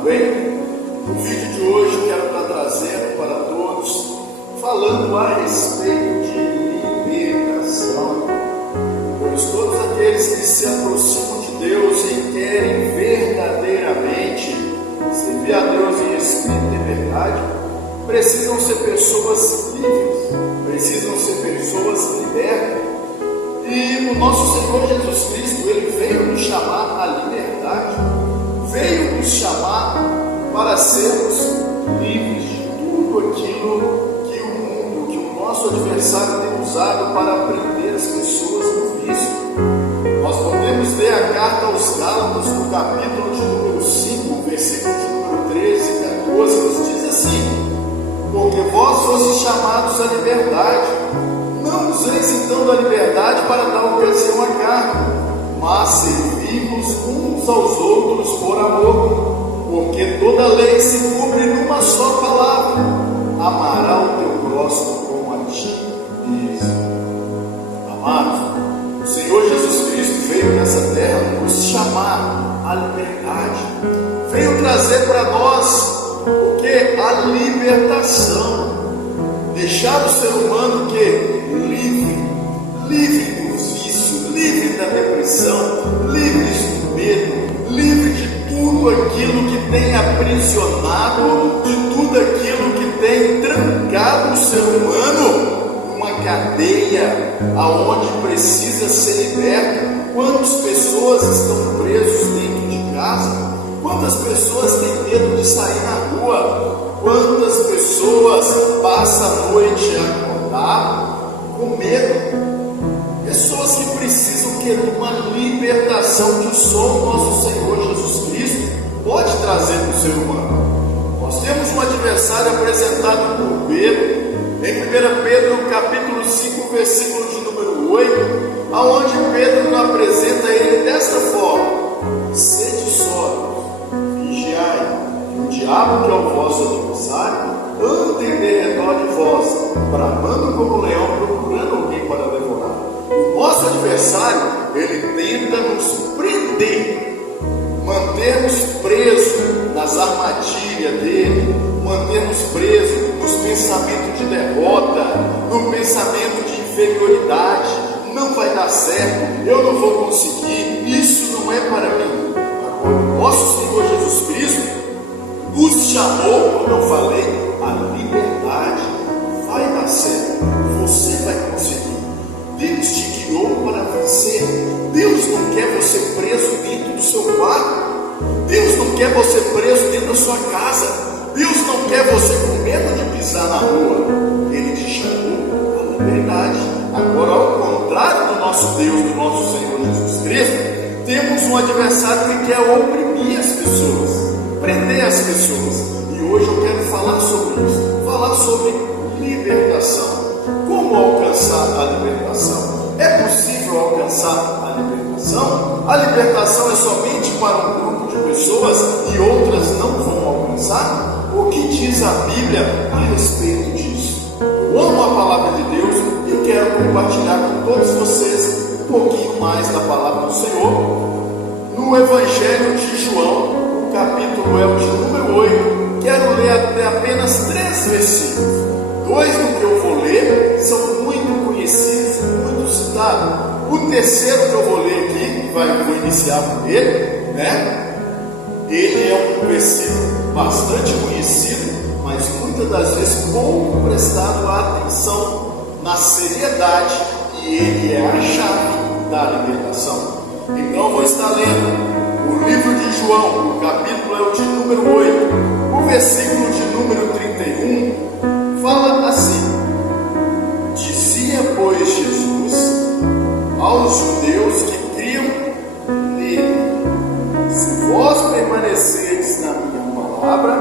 tudo bem? No vídeo de hoje eu quero estar trazendo para todos, falando a respeito de libertação. Pois todos aqueles que se aproximam de Deus e querem verdadeiramente servir a Deus em espírito e verdade, precisam ser pessoas livres, precisam ser pessoas libertas. E o nosso Senhor Jesus Cristo, Ele veio nos chamar à liberdade, veio nos chamar para sermos livres de tudo aquilo que o mundo, que o nosso adversário tem usado para prender as pessoas no vício. Nós podemos ler a carta aos Gálatas, no capítulo de número 5, versículos de número 13 e 14, nos diz assim: porque vós fostes chamados à liberdade, não useis então da liberdade para dar ocasião à carne, mas servimos uns aos outros por amor, porque toda lei se cumpre numa só palavra: amará o teu próximo como a ti mesmo. Amados, o Senhor Jesus Cristo veio nessa terra nos chamar à liberdade, veio trazer para nós o que? A libertação, deixar o ser humano que livre do vício, livre da depressão, livre do medo, livre de tudo aquilo que tem aprisionado, de tudo aquilo que tem trancado o ser humano numa cadeia aonde precisa ser liberto. Quantas pessoas estão presas dentro de casa? Quantas pessoas têm medo de sair na rua? Quantas pessoas passam a noite acordadas com medo? Pessoas que precisam de uma libertação que só o nosso Senhor Jesus Cristo pode trazer para o ser humano. Nós temos um adversário apresentado por Pedro, em 1 Pedro capítulo 5, versículo de número 8, aonde Pedro apresenta ele desta forma: sede sóbrios, vigiai, que o diabo, que é o vosso adversário, anda em derredor de vós, bramando como um leão, procurando alguém para devorar. O nosso adversário, ele tenta nos prender, manter-nos presos nas armadilhas dele, manter-nos presos nos pensamentos de derrota, no pensamento de inferioridade. Não vai dar certo, eu não vou conseguir, isso não é para mim. Agora, o nosso Senhor Jesus Cristo nos chamou, como eu falei, à liberdade. Vai dar certo, você vai conseguir. Deus te criou para vencer. Deus não quer você preso dentro do seu quarto. Deus não quer você preso dentro da sua casa. Deus não quer você com medo de pisar na rua. Ele te chamou à liberdade. Agora, ao contrário do nosso Deus, do nosso Senhor Jesus Cristo, temos um adversário que quer oprimir as pessoas, prender as pessoas. E hoje eu quero falar sobre isso, falar sobre libertação. Como alcançar a libertação? É possível alcançar a libertação? A libertação é somente para um grupo de pessoas e outras não vão alcançar? O que diz a Bíblia a respeito disso? Eu amo a palavra de Deus e quero compartilhar com todos vocês um pouquinho mais da palavra do Senhor. No Evangelho de João, o capítulo é o de número 8, quero ler até apenas 3 versículos. 2 do que eu vou ler são muito conhecidos e muito citados. O terceiro que eu vou ler aqui, vou iniciar com ele, né? Ele é um versículo bastante conhecido, mas muitas das vezes pouco prestado atenção na seriedade, e ele é a chave da libertação. Então eu vou estar lendo o livro de João, o capítulo é o de número 8, o versículo de número 31. Fala assim: dizia, pois, Jesus aos judeus que criam nele: se vós permanecerdes na minha palavra,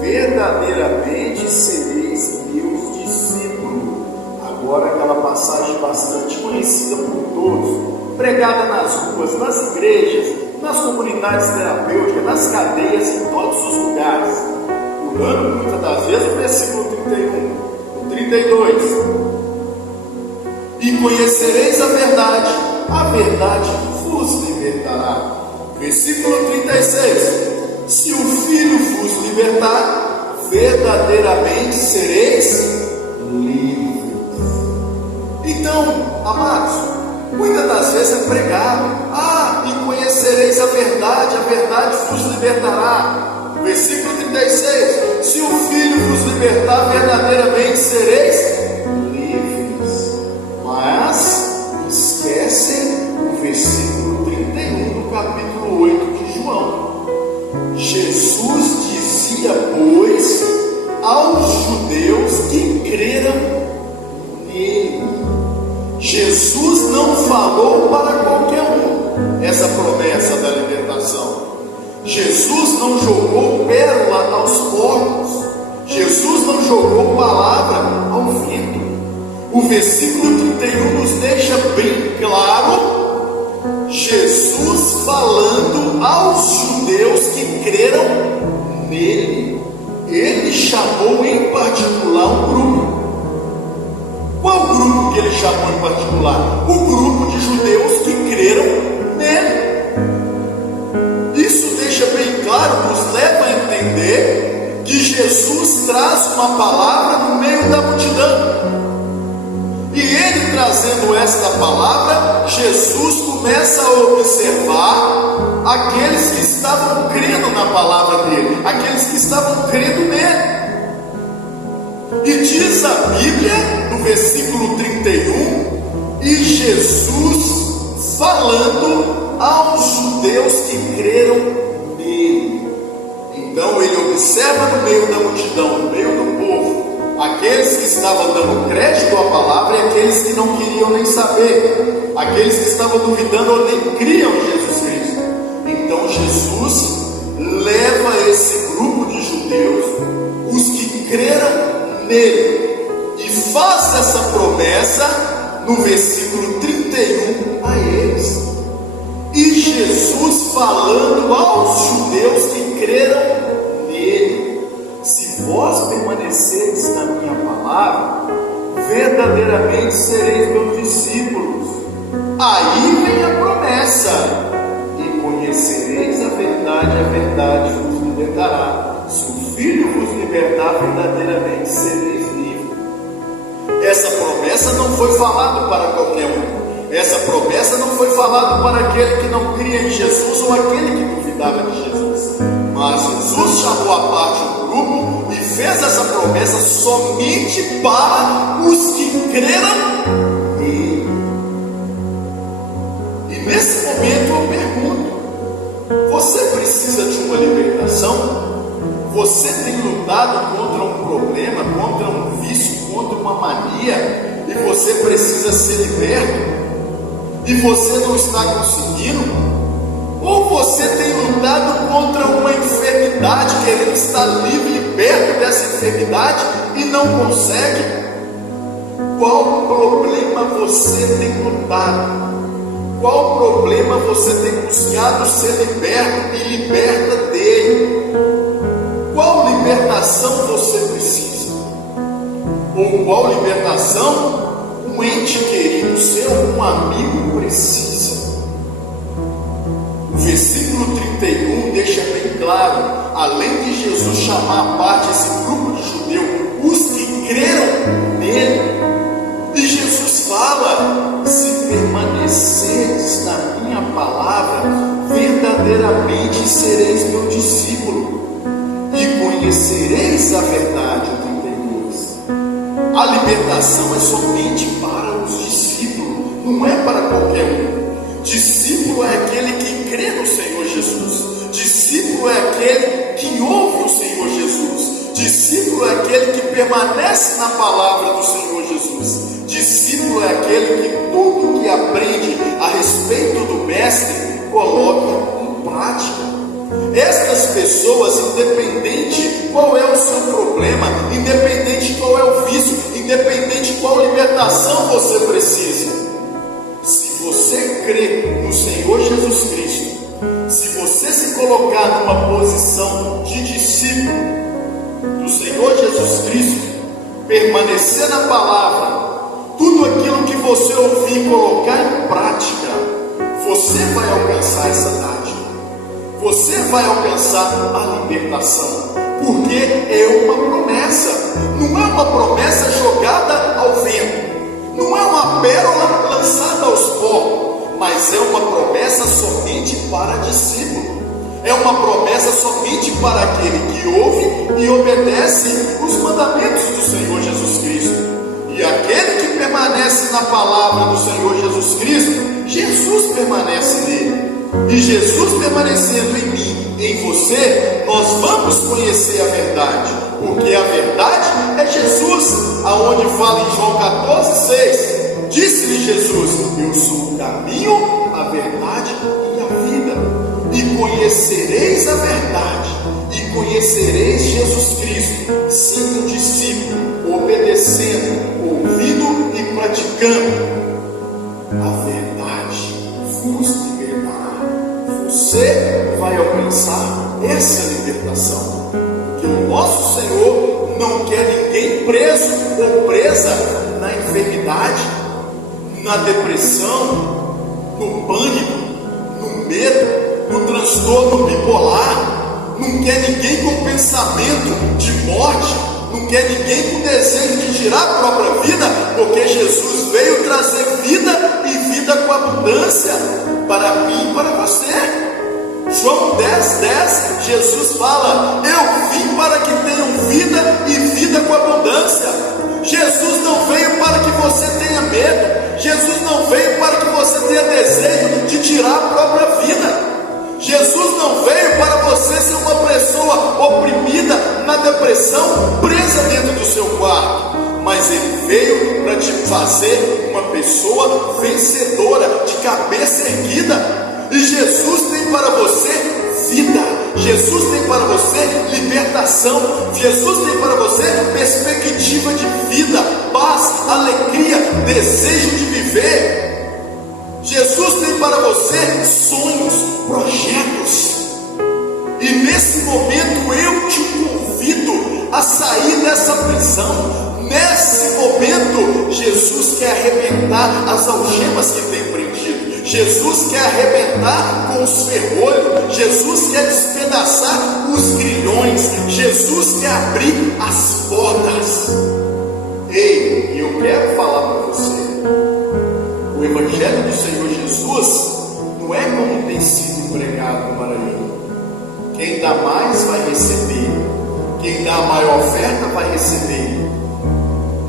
verdadeiramente sereis meus discípulos. Agora, aquela passagem bastante conhecida por todos, pregada nas ruas, nas igrejas, nas comunidades terapêuticas, nas cadeias, em todos os lugares. Pulando muitas das vezes o versículo 31, o 32. E conhecereis a verdade vos libertará. Versículo 36. Se o Filho vos libertar, verdadeiramente sereis livres. Então, amados, muitas das vezes é pregado: e conhecereis a verdade vos libertará. Versículo 36: se o Filho vos libertar, verdadeiramente sereis livres. Mas esquecem o versículo 31 do capítulo 8 de João. Jesus dizia, pois, aos judeus que creram nele. Jesus não falou para qualquer um essa promessa da libertação. Jesus não jogou pérola aos porcos. Jesus não jogou palavra ao vento. O versículo 31 nos deixa bem claro, Jesus falando aos judeus que creram nele. Ele chamou em particular um grupo. Qual grupo que ele chamou em particular? O grupo de judeus que creram nele. Isso deixa bem claro, nos leva a entender que Jesus traz uma palavra no meio da multidão. E ele trazendo esta palavra, Jesus começa a observar aqueles que estavam crendo na palavra dele, aqueles que estavam crendo nele. E diz a Bíblia, no versículo 31, e Jesus falando aos judeus que creram nele. Então ele observa no meio da multidão, no meio do povo, aqueles que estavam dando crédito à palavra e aqueles que não queriam nem saber, aqueles que estavam duvidando ou nem criam em Jesus Cristo. Então Jesus leva esse grupo de judeus, os que creram nele, e faz essa promessa no versículo 31 a eles. E Jesus falando aos judeus que creram nele: se vós permaneceres na minha palavra, verdadeiramente sereis meus discípulos. Aí vem a promessa: e conhecereis a verdade vos libertará. Se o Filho vos libertar, verdadeiramente sereis livres. Essa promessa não foi falada para qualquer um. Essa promessa não foi falada para aquele que não cria em Jesus ou aquele que duvidava de Jesus. Mas Jesus chamou a parte do grupo e fez essa promessa somente para os que creram nele. E nesse momento eu pergunto: você precisa de uma libertação? Você tem lutado contra um problema, contra um vício, contra uma mania, e você precisa ser liberto? E você não está conseguindo? Ou você tem lutado contra uma enfermidade, querendo estar livre, liberto dessa enfermidade e não consegue? Qual problema você tem lutado? Qual problema você tem buscado ser liberto e liberta dele? Qual libertação você precisa? Ou qual libertação um ente querido seu, um amigo precisa? O versículo 31 deixa bem claro, além de Jesus chamar à parte esse grupo de judeus, os que creram nele, e Jesus fala: se permaneceres na minha palavra, verdadeiramente sereis meu discípulo, e conhecereis a verdade. 32. A libertação é somente para os discípulos, não é para qualquer um. Discípulo é aquele que crê no Senhor Jesus. Discípulo é aquele que ouve o Senhor Jesus. Discípulo é aquele que permanece na palavra do Senhor Jesus. Discípulo é aquele que tudo que aprende a respeito do Mestre coloca em prática. Estas pessoas, independente qual é o seu problema, independente qual é o vício, independente qual libertação você precisa, se você crê no Senhor Jesus Cristo, se você se colocar numa posição de discípulo do Senhor Jesus Cristo, permanecer na palavra, tudo aquilo que você ouvir e colocar em prática, você vai alcançar essa dádiva. você vai alcançar a libertação, porque é uma promessa, não é uma promessa jogada ao vento, não é uma pérola lançada aos povos, mas é uma promessa somente para discípulo, é uma promessa somente para aquele que ouve e obedece os mandamentos do Senhor Jesus Cristo. E aquele que permanece na palavra do Senhor Jesus Cristo, Jesus permanece nele. E Jesus permanecendo em mim, em você, nós vamos conhecer a verdade, porque a verdade é Jesus, aonde fala em João 14,6. Disse-lhe Jesus: eu sou o caminho, a verdade e a vida, e conhecereis a verdade, e conhecereis Jesus Cristo, sendo discípulo, obedecendo, ouvindo e praticando. A verdade vos libertará. Você vai alcançar essa libertação, porque o nosso Senhor não quer ninguém preso ou presa na enfermidade, na depressão, no pânico, no medo, no transtorno bipolar. Não quer ninguém com pensamento de morte, não quer ninguém com desejo de tirar a própria vida, porque Jesus veio trazer vida e vida com abundância para mim e para você. João 10,10, Jesus fala: eu vim para que tenham vida e vida com abundância. Jesus não veio para que você tenha medo, Jesus não veio para que você tenha desejo de tirar a própria vida. Jesus não veio para você ser uma pessoa oprimida na depressão, presa dentro do seu quarto, mas Ele veio para te fazer uma pessoa vencedora, de cabeça erguida. E Jesus tem para você vida, Jesus tem para você libertação, Jesus tem para você perspectiva de vida, paz, alegria, desejo de viver. Jesus tem para você sonhos, projetos. E nesse momento eu te convido a sair dessa prisão. Nesse momento Jesus quer arrebentar as algemas que tem prendido. Jesus quer arrebentar com os ferrolhos. Jesus quer despedaçar os grilhões. Jesus quer abrir as portas. Ei, eu quero falar para você: o Evangelho do Senhor Jesus não é como tem sido pregado para ele. Quem dá mais vai receber, quem dá a maior oferta vai receber.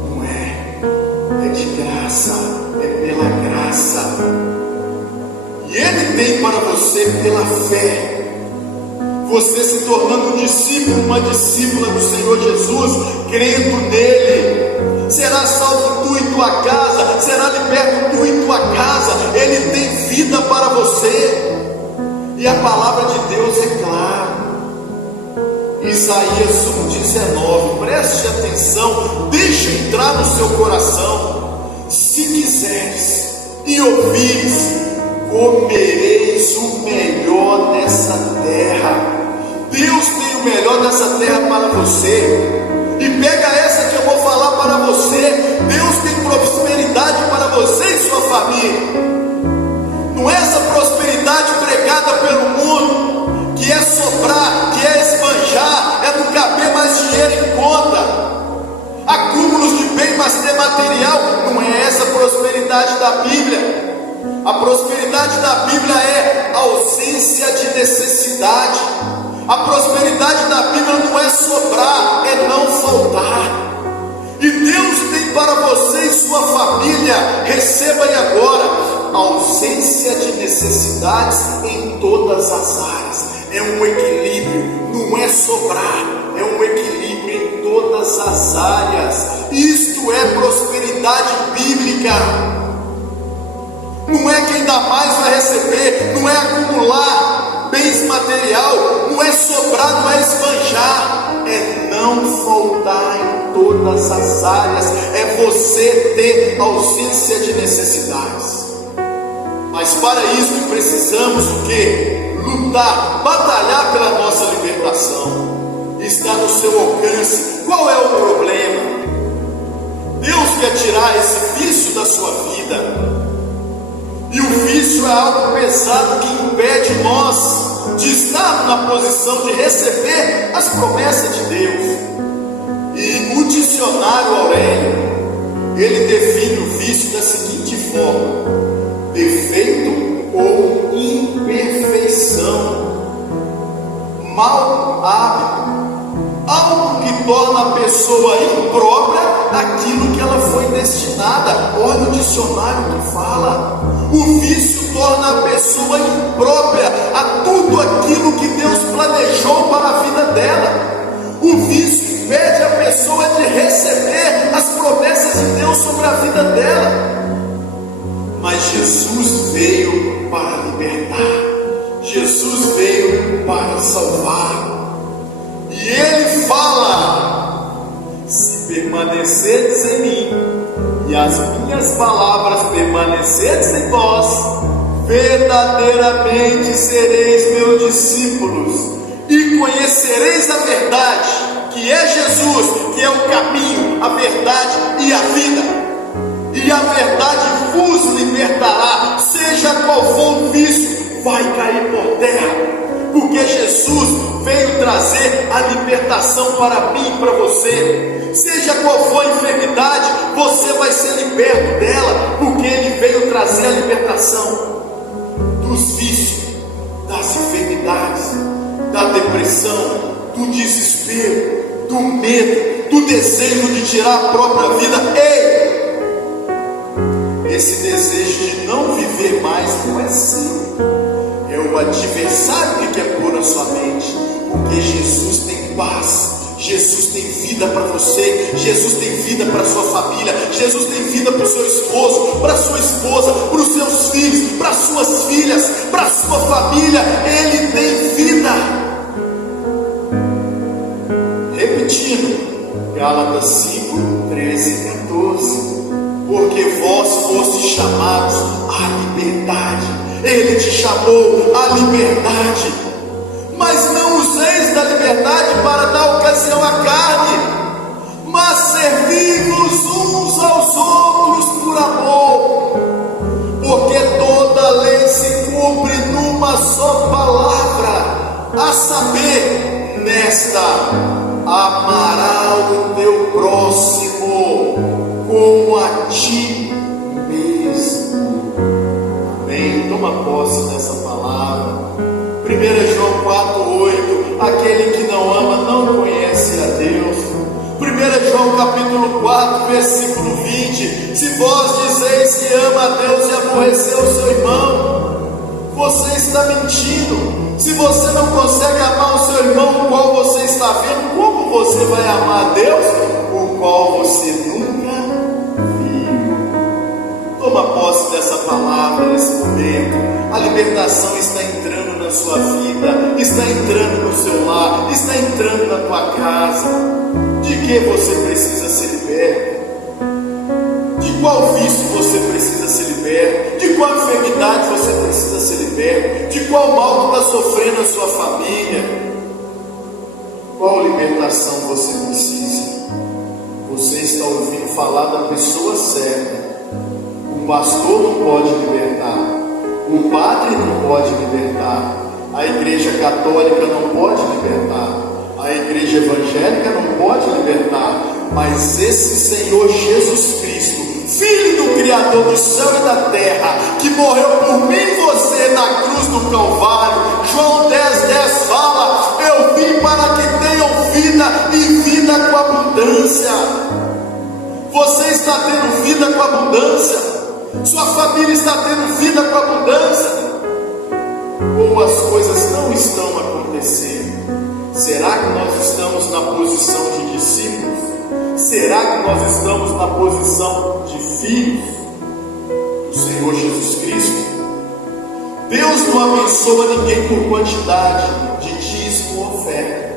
Não é, é de graça, é pela graça. E Ele tem para você pela fé. Você se tornando um discípulo, uma discípula do Senhor Jesus, crendo nele, será salvo tu e tua casa, será liberto tu e tua casa. Ele tem vida para você, e a palavra de Deus é clara. Isaías 1,19, preste atenção, deixa entrar no seu coração. Se quiseres e ouvires, comereis o melhor dessa terra. Deus tem o melhor dessa terra para você. E pega essa que eu vou falar para você. Deus tem prosperidade para você e sua família. Não é essa prosperidade pregada pelo mundo, que é sobrar, que é esbanjar, é não caber mais dinheiro em conta, acúmulos de bem, mas ter material. Não é essa a prosperidade da Bíblia. A prosperidade da Bíblia é ausência de necessidade. A prosperidade da Bíblia não é sobrar, é não faltar. E Deus tem para você e sua família, receba aí agora, ausência de necessidades em todas as áreas. É um equilíbrio, não é sobrar, é um equilíbrio em todas as áreas. Isto é prosperidade bíblica. Não é quem dá mais vai receber, não é acumular bens material, não é sobrar, não é esbanjar, é não faltar em todas as áreas, é você ter ausência de necessidades. Mas para isso precisamos o quê? Lutar, batalhar pela nossa libertação. Está no seu alcance. Qual é o problema? Deus quer tirar esse vício da sua vida. E o vício é algo pesado que impede nós de estar na posição de receber as promessas de Deus. E o dicionário Aurélio, ele define o vício da seguinte forma: defeito ou imperfeição, mau hábito, algo que torna a pessoa imprópria daquilo que ela foi destinada. Olha o dicionário que fala: o vício torna a pessoa imprópria a tudo aquilo que Deus planejou para a vida dela. O vício impede a pessoa de receber as promessas de Deus sobre a vida dela. Mas Jesus veio para libertar, Jesus veio para salvar. E Ele fala: se permanecerdes em mim e as minhas palavras permanecerdes em vós, verdadeiramente sereis meus discípulos e conhecereis a verdade, que é Jesus, que é o caminho, a verdade e a vida. E a verdade vos libertará. Seja qual for o vício, vai cair por terra, porque Jesus veio trazer a libertação para mim e para você. Seja qual for a enfermidade, você vai ser liberto dela, porque Ele veio trazer a libertação dos vícios, das enfermidades, da depressão, do desespero, do medo, do desejo de tirar a própria vida. Ei! Esse desejo de não viver mais não é seu, é o adversário que quer pôr na sua mente, porque Jesus tem paz, Jesus tem vida para você, Jesus tem vida para a sua família, Jesus tem vida para o seu esposo, para a sua esposa, para os seus filhos, para as suas filhas, para a sua família. Ele tem vida. Repetindo, Gálatas 5, 13 e 14: porque vós fostes chamados à liberdade. Ele te chamou à liberdade, mas não useis da liberdade para dar ocasião à carne, mas servi-vos uns aos outros por amor, porque toda a lei se cumpre numa só palavra, a saber, nesta: amarás o teu próximo como a ti mesmo. Amém. Toma posse dessa palavra. 1 João 4,8: aquele que não ama não conhece a Deus. 1 João capítulo 4, versículo 20: se vós dizeis que ama a Deus e aborreceu o seu irmão, você está mentindo. Se você não consegue amar o seu irmão, o qual você está vendo, como você vai amar a Deus, o qual você nunca viu? Toma posse dessa palavra nesse momento. A libertação está entrando na sua vida, está entrando no seu lar, está entrando na tua casa. De que você precisa ser liberto? De qual vício você precisa ser liberto? De qual enfermidade você precisa ser liberto? De qual mal que está sofrendo a sua família? Qual libertação você precisa? Você está ouvindo falar da pessoa certa. O pastor não pode libertar, o padre não pode libertar, a igreja católica não pode libertar, a igreja evangélica não pode libertar, mas esse Senhor Jesus Cristo, Filho do Criador do céu e da terra, que morreu por mim e você na cruz do Calvário. João 10,10 fala: eu vim para que tenham vida e vida com abundância. Você está tendo vida com abundância? Sua família está tendo vida com abundância? Ou as coisas não estão acontecendo? Será que nós estamos na posição de discípulos? Será que nós estamos na posição de filhos do Senhor Jesus Cristo? Deus não abençoa ninguém por quantidade de dízimo ou oferta.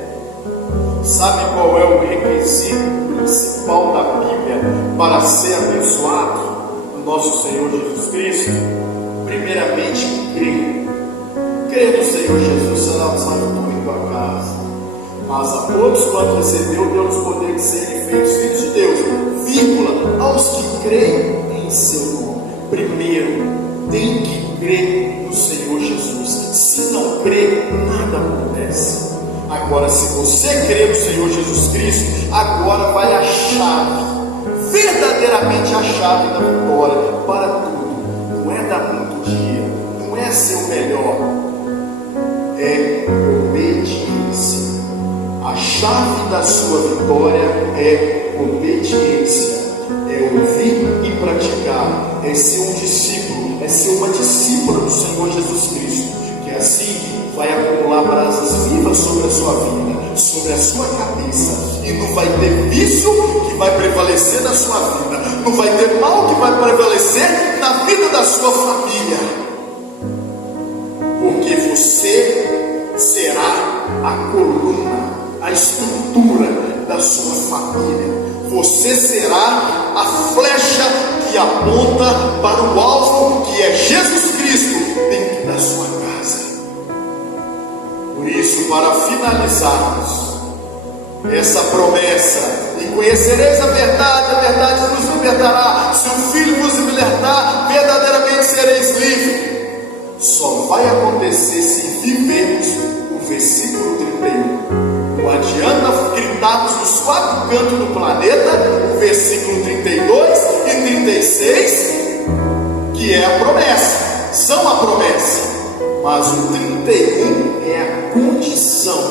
Sabe qual é o requisito principal da Bíblia para ser abençoado do nosso Senhor Jesus Cristo? Primeiramente, crer. Crer no Senhor Jesus será salvo em tua casa. Mas a todos quanto recebeu, deu-nos poder de serem feitos filhos de Deus, vírgula, aos que creem em seu nome. Primeiro, tem que crê no Senhor Jesus. Se não crê, nada acontece. Agora, se você crê no Senhor Jesus Cristo, agora vai a chave, verdadeiramente a chave da vitória para tudo. Não é dar muito dia, não é ser o melhor, é obediência. A chave da sua vitória é obediência, é ouvir e praticar, é ser um discípulo, é ser uma discípula do Senhor Jesus Cristo, que assim vai acumular brasas vivas sobre a sua vida, sobre a sua cabeça, e não vai ter vício que vai prevalecer na sua vida, não vai ter mal que vai prevalecer na vida da sua família, porque você será a coluna, a estrutura da sua família. Você será a flecha que aponta para o alvo, que é Jesus Cristo, dentro da sua casa. Por isso, para finalizarmos essa promessa, e conhecereis a verdade vos libertará. Se o Filho vos libertar, verdadeiramente sereis livres. Só vai acontecer se vivermos o versículo 31. Não adianta gritarmos nos quatro cantos do planeta o versículo 32 e 36, que é a promessa, são a promessa, mas o 31 é a condição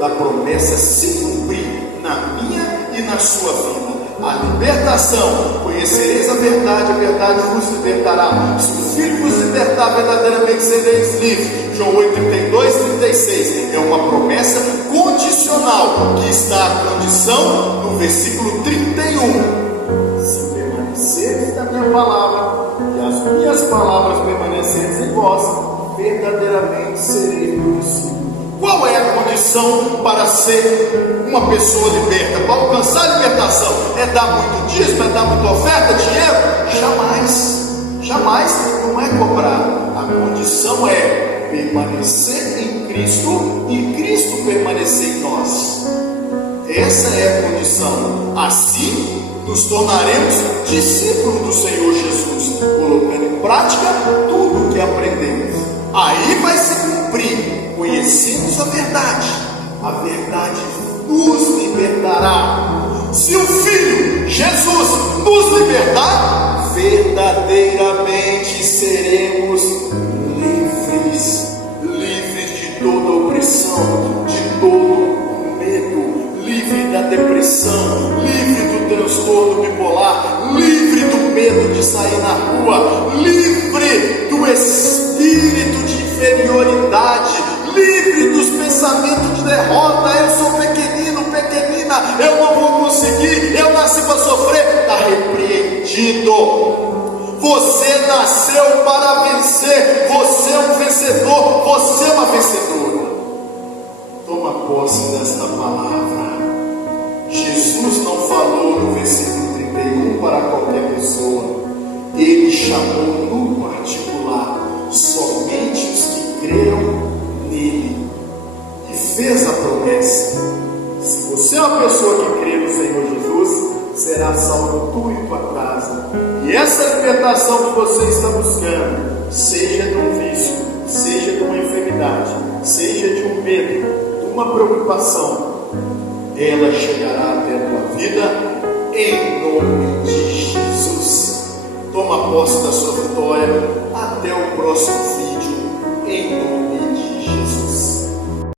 da promessa se cumprir na minha e na sua vida. A libertação, conhecereis a verdade vos libertará. Se o Filho vos libertar, verdadeiramente sereis livres. João 8, 32, 36. É uma promessa condicional, que está a condição no versículo 31. Se permaneceres na minha palavra, e as minhas palavras permanecerem em vós, verdadeiramente sereis meus discípulos. Qual é a condição para ser uma pessoa liberta, para alcançar a libertação? É dar muito dízimo, é dar muita oferta, dinheiro? Jamais, não é cobrar. A condição é permanecer em Cristo e Cristo permanecer em nós. Essa é a condição. Assim nos tornaremos discípulos do Senhor Jesus, colocando em prática tudo o que aprendemos. Aí vai se cumprir. Conhecemos a verdade nos libertará. Se o Filho Jesus nos libertar, verdadeiramente seremos livres de toda opressão, de todo medo, livre da depressão, livre do transtorno bipolar, livre do medo de sair na rua, livre do espírito de inferioridade, livre dos pensamentos de derrota. Eu sou pequenino, pequenina, eu não vou conseguir, eu nasci para sofrer. Está repreendido. Você nasceu para vencer. Você é um vencedor, você é uma vencedora. Toma posse desta palavra. Jesus não falou no versículo 31 para qualquer pessoa. Ele chamou no particular somente os que creram nele, e fez a promessa. Se você é uma pessoa que crê no Senhor Jesus, será salvo tu e tua casa. E essa libertação que você está buscando, seja de um vício, seja de uma enfermidade, seja de um medo, de uma preocupação, ela chegará até a tua vida em nome de Jesus. Toma posse da sua vitória. Até o próximo vídeo, em nome